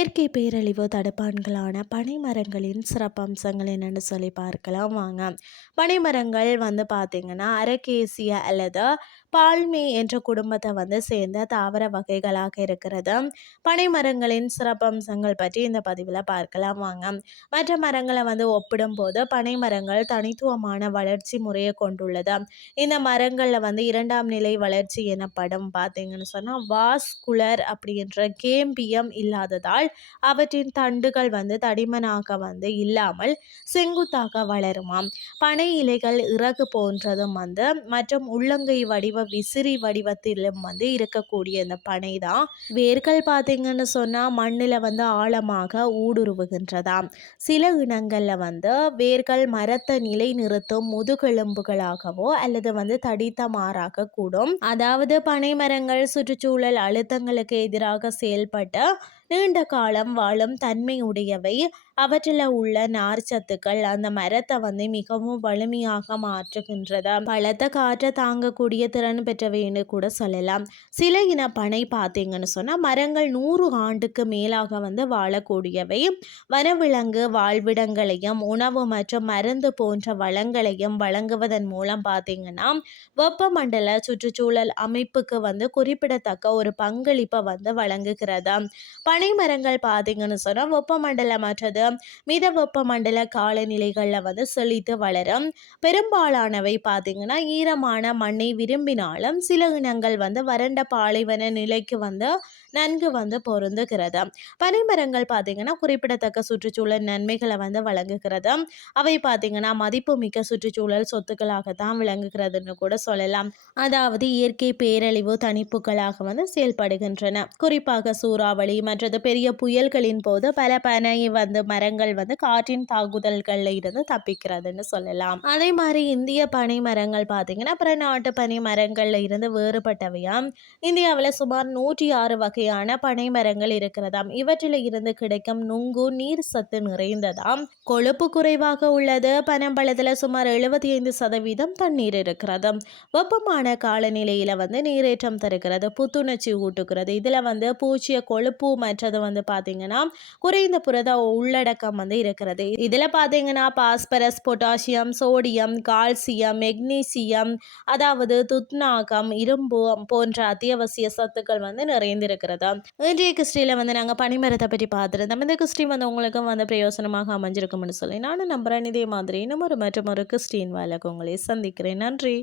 இயற்கை பேரழிவு தடுப்பான்களான பனைமரங்களின் சிறப்பம்சங்கள் என்னென்னு சொல்லி பார்க்கலாம். வாங்க. பனைமரங்கள் வந்து பார்த்திங்கன்னா அரகேசிய அல்லது பால்மி என்ற குடும்பத்தை வந்து சேர்ந்த தாவர வகைகளாக இருக்கிறது. பனைமரங்களின் சிறப்பம்சங்கள் பற்றி இந்த பதிவில் பார்க்கலாம் வாங்க. மற்ற மரங்களை வந்து ஒப்பிடும்போது பனைமரங்கள் தனித்துவமான வளர்ச்சி முறையை கொண்டுள்ளது. இந்த மரங்களில் வந்து இரண்டாம் நிலை வளர்ச்சி எனப்படும் பார்த்தீங்கன்னு சொன்னால் வாஸ்குலர் அப்படின்ற கேம்பியம் இல்லாததால் அவற்றின் தண்டுகள் வந்து தடிமனாக வந்து இல்லாமல் செங்குத்தாக வளருமாம். பனை இலைகள் இறகு போன்றதும் வந்து மற்றும் உள்ளங்கை வடிவ விசிறி வடிவத்திலும் வந்து இருக்கக்கூடிய இந்த பனை தான். வேர்கள் பார்த்தீங்கன்னு சொன்னால் மண்ணில் வந்து ஆழமாக ஊடுருவுகின்றதாம். சில இனங்களில் வந்து வேர்கள் மரத்தை நிலை நிறுத்தும் முதுகெலும்புகளாகவோ அல்லது வந்து தடித்த மாறாக கூடும். அதாவது பனை மரங்கள் சுற்றுச்சூழல் அழுத்தங்களுக்கு எதிராக செயல்பட்ட நீண்ட காலம் வாழும் தன்மை உடையவை அவற்றில் உள்ள நார்ச்சத்துக்கள் அந்த மரத்தை வந்து மிகவும் வலிமையாக மாற்றுகின்றது? பலத்த காற்றை தாங்கக்கூடிய திறன் பெற்றவைன்னு கூட சொல்லலாம். சில இன பனை பார்த்தீங்கன்னு சொன்னால் மரங்கள் நூறு ஆண்டுக்கு மேலாக வந்து வாழக்கூடியவை. வனவிலங்கு வாழ்விடங்களையும் உணவு மற்றும் மருந்து போன்ற வளங்களையும் வழங்குவதன் மூலம் பார்த்தீங்கன்னா வெப்பமண்டல சுற்றுச்சூழல் அமைப்புக்கு வந்து குறிப்பிடத்தக்க ஒரு பங்களிப்பை வந்து வழங்குகிறது? பனைமரங்கள் பார்த்தீங்கன்னு சொன்னால் வெப்பமண்டலமற்றது மித வெப்பமண்டல காலநிலைகளில் வந்து செழித்து வளரும். பெரும்பாலானவை பார்த்தீங்கன்னா ஈரமான மண்ணை விரும்பினாலும் சில இனங்கள் வந்து வறண்ட பாலைவன நிலைக்கு வந்து நன்கு வந்து பொருந்துகிறது. பனைமரங்கள் பார்த்தீங்கன்னா குறிப்பிடத்தக்க சுற்றுச்சூழல் நன்மைகளை வந்து வழங்குகிறது. அவை பார்த்தீங்கன்னா மதிப்பு மிக்க சுற்றுச்சூழல் சொத்துக்களாகத்தான் விளங்குகிறதுன்னு கூட சொல்லலாம். அதாவது இயற்கை பேரழிவு தணிப்புகளாக வந்து செயல்படுகின்றன. குறிப்பாக சூறாவளி மற்ற போன்றது பெரிய புயல்களின் போது பல பனை வந்து மரங்கள் வந்து காற்றின் தாக்குதல்களில் இருந்து தப்பிக்கிறதுன்னு சொல்லலாம். அதே மாதிரி இந்திய பனை மரங்கள் பார்த்தீங்கன்னா பிற நாட்டு பனை மரங்கள்ல இருந்து வேறுபட்டவையாம் இந்தியாவில் சுமார் நூற்றி ஆறு வகையான பனை மரங்கள் இருக்கிறதாம். இவற்றில் இருந்து கிடைக்கும் நுங்கு நீர் சத்து நிறைந்ததாம். கொழுப்பு குறைவாக உள்ளது. பனம்பழத்தில் சுமார் எழுபத்தி ஐந்து சதவீதம் தண்ணீர் இருக்கிறது வெப்பமான காலநிலையில வந்து நீரேற்றம் தருகிறது புத்துணர்ச்சி ஊட்டுகிறது. இதுல வந்து பூச்சிய கொழுப்பு மற்றும் மற்றது வந்து பார்த்தீங்கன்னா குறைந்த புரத உள்ளடக்கம் வந்து இருக்கிறது. இதில் பார்த்தீங்கன்னா phosphorus potassium sodium calcium magnesium அதாவது துத்நாகம் இரும்பு போன்ற அத்தியாவசிய சத்துக்கள் வந்து நிறைந்திருக்கிறது. இன்றைய கிறிஸ்டியில் வந்து நாங்கள் பனிமரத்தை பற்றி பார்த்துருந்தோம். இந்த கிறிஸ்டி வந்து உங்களுக்கும் வந்து பிரயோசனமாக அமைஞ்சிருக்கும்னு சொல்லி நானும் நம்புகிறேன் இதே மாதிரி இன்னும் ஒரு மற்றும் ஒரு கிறிஸ்டின் வேலைக்கு உங்களை சந்திக்கிறேன். நன்றி.